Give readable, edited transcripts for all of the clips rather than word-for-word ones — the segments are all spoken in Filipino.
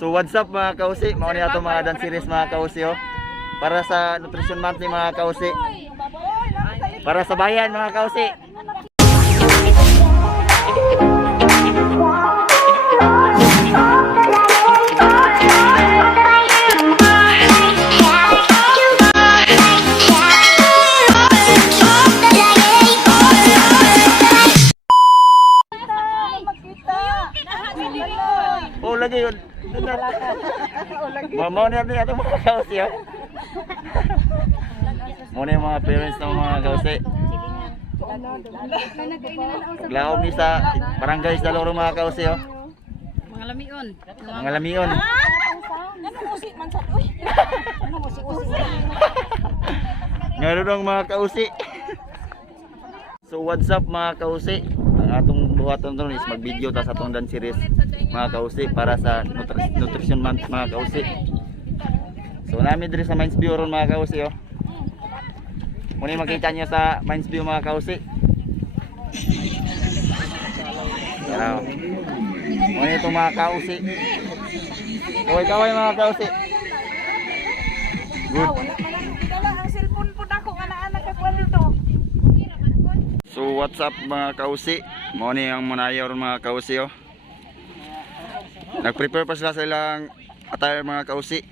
So what's up mga kausi? Mao ni ato mga dance series mga kausi oh. Para sa Nutrition Month ni mga kausi. Para sa bayan mga kausi. Oh lagi yun. Mamaw na natin ato mga kausi oh. Muna yung mga parents ng mga kausi. Paglaom ni sa barangay sa Daloro mga kausi oh. Mga lamion. Mga lamion. Ngayon mga kausi. So what's up mga kausi? Ang atong buhaton doon is mag-video ta sa atong dance series mga kausi para sa Nutrition Month mga kausi. So namin diri sa Mines View ron mga kausi oh. Muna yung makita nyo sa Mines View mga kausi. Pero muna itong mga kausi. Kaway-kaway mga kausi. Good. So what's up mga kausi? Muna yung munayaw mga kausi oh. Nag-prepare pa sila sa ilang attire mga kausi.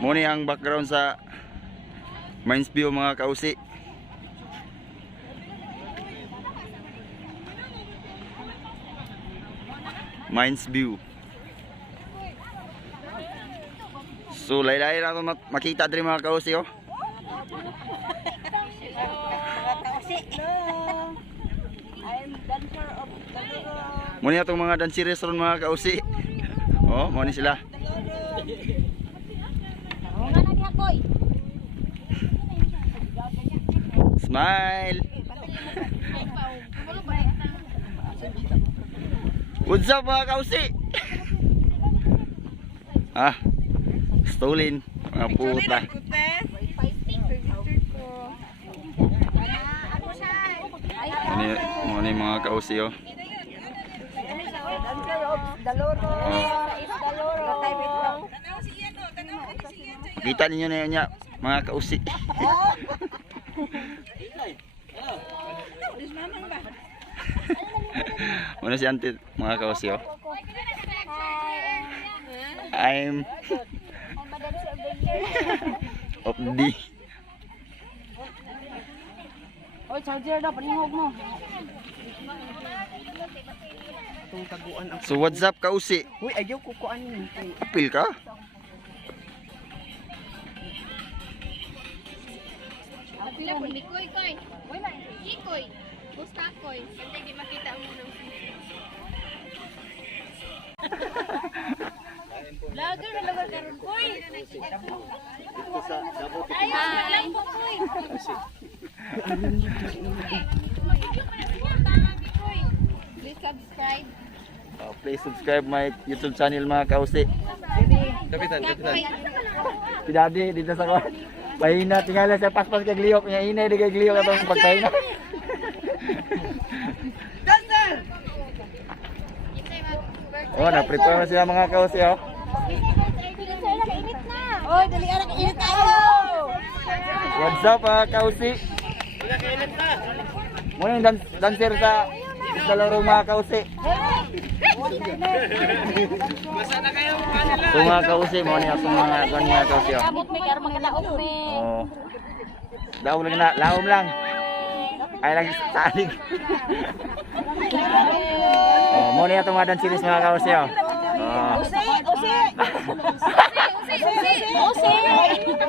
Muna ang background sa Mines View mga kausi. Mines View. So laylay na ito makita din mga kausi oh. Muna itong mga dance series ron mga kausi. Oh, muna sila. Smile. What's up mga kausi? Ah, stolen mga puta. Ano yung mga kausi oh. Kita ninyo na yun mga kausi. Muna si auntie mga kausi oh. I'm of the Oy, charger daw paningog mo. So what's up kausi? Uy, ayaw ko kuan ni. Apil ka? Pila po ni Koy Koy. Uy na, Koy. Gusta Koy. Hindi di makita mo nang. Vlogger na lugar karon Koy. Ayos lang po Koy. Please subscribe. Please subscribe my YouTube channel mga kausi. Kapitan. Si Daddy dito sa kwan. Mahina tingala sa paspas kag liyok nya inay di kag liyok atong pagkain. Oh, na-prepare na sila mga kausi oh. Oy, dali anak init tayo. What's up mga kausi? Muna yung dancer sa Daloro mga kausi. So mga kausi, muna yung mga kausi oh. Abot may karo magkalaog me. Oh. Daom lang na, laom lang. Ay lang salig. Oh, muna yung mga dance series mga kausi oh. Oh.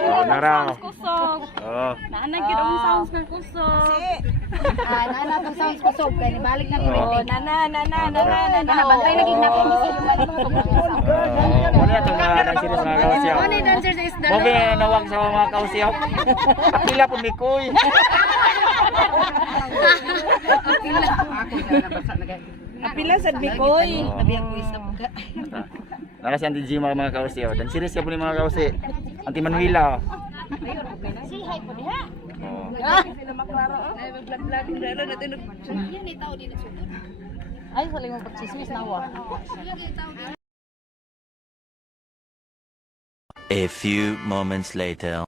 Oh, naraw. Kusog. Oh. Naanag gid ang sounds ng kusog. Nana tong sounds kusog kay balik na ko. Nana. Bantay na gid na ko. Muna yung mga dance series mga kausi oh. One dancer is the Mobi nawag sa mga kausi oh. Akila po ni Koy. Apila sad Bikoy. Nabiyang ko isa pagka. Nara si Auntie Gima mga kausi oh. Dan series ka po ni mga kausi. Auntie Manuela oh. Si hi po diha. Oh. Sila maklaro. Ay mag-vlog dalo natin. Yan ni tao din nagsugod. Ay, saling mo pag-chismis na wa. A few moments later.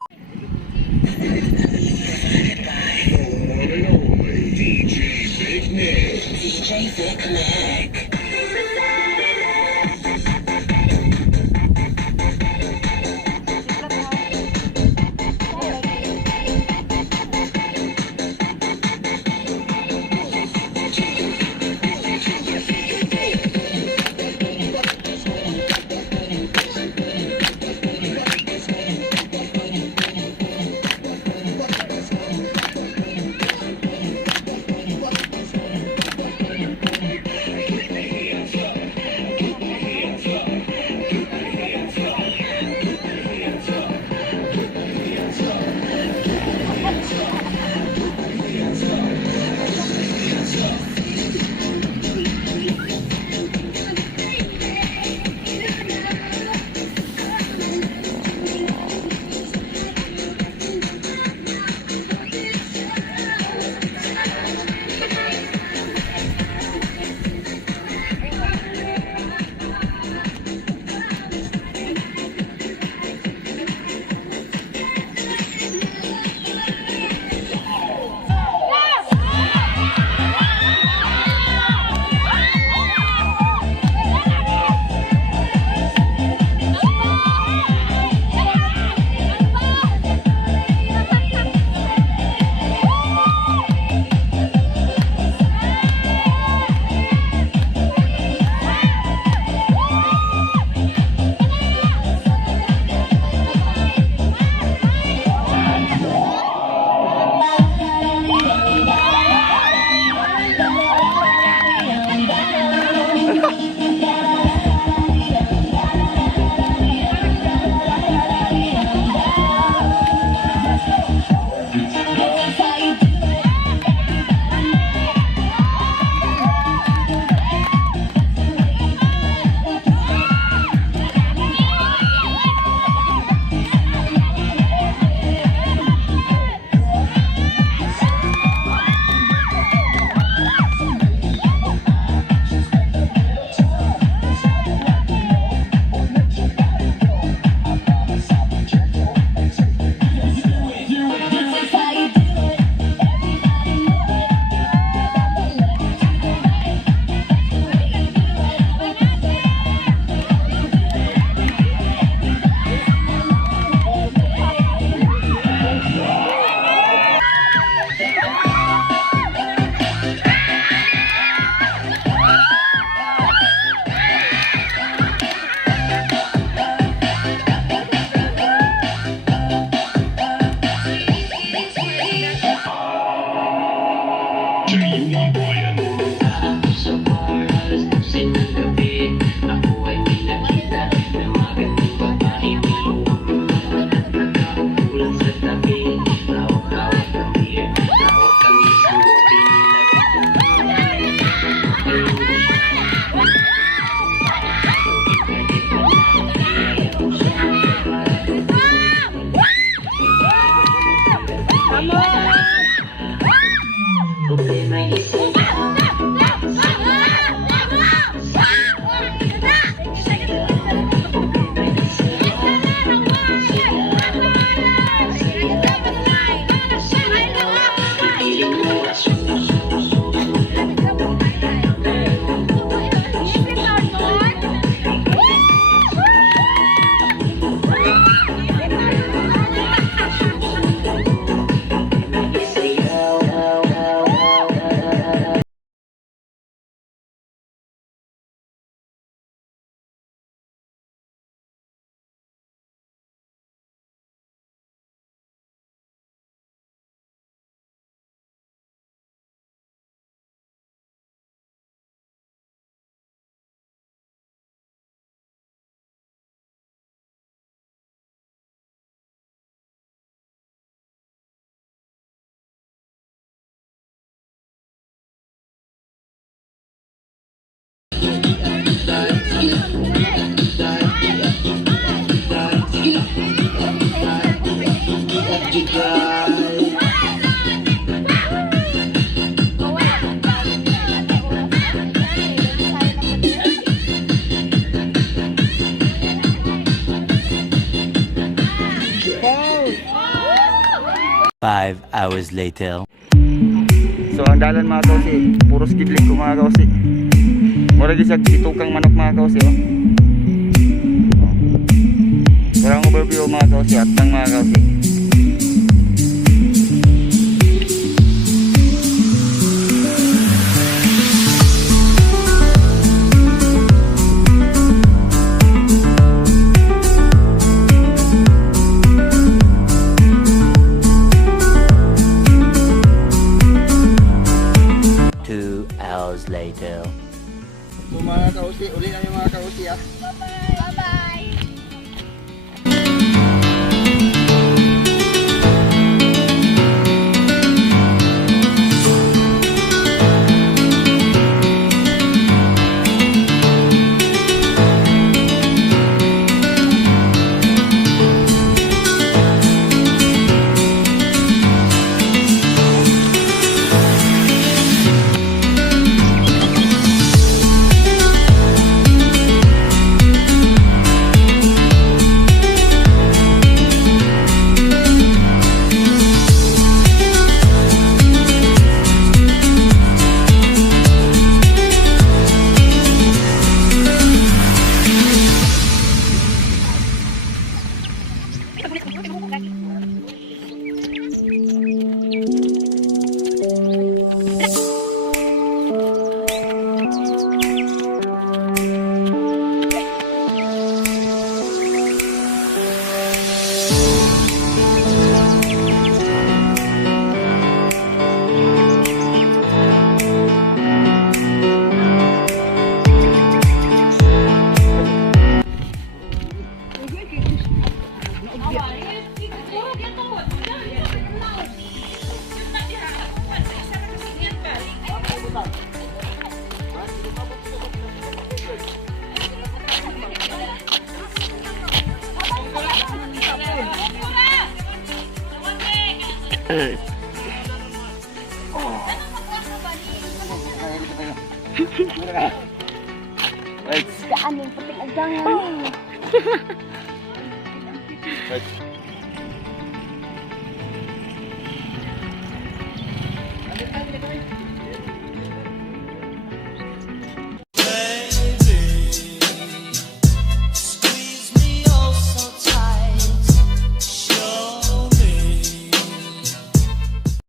5 hours later. So ang dalan mga kausi, puro skidlik ko mga kausi. Mura gisag situkang manok mga kausi oh. Kurang overview mga kausi at ng mga kausi. Later. So mga kausi, uli na yung mga kausi ah. Bye-bye. Right. Gaan yung puting agangan. Right.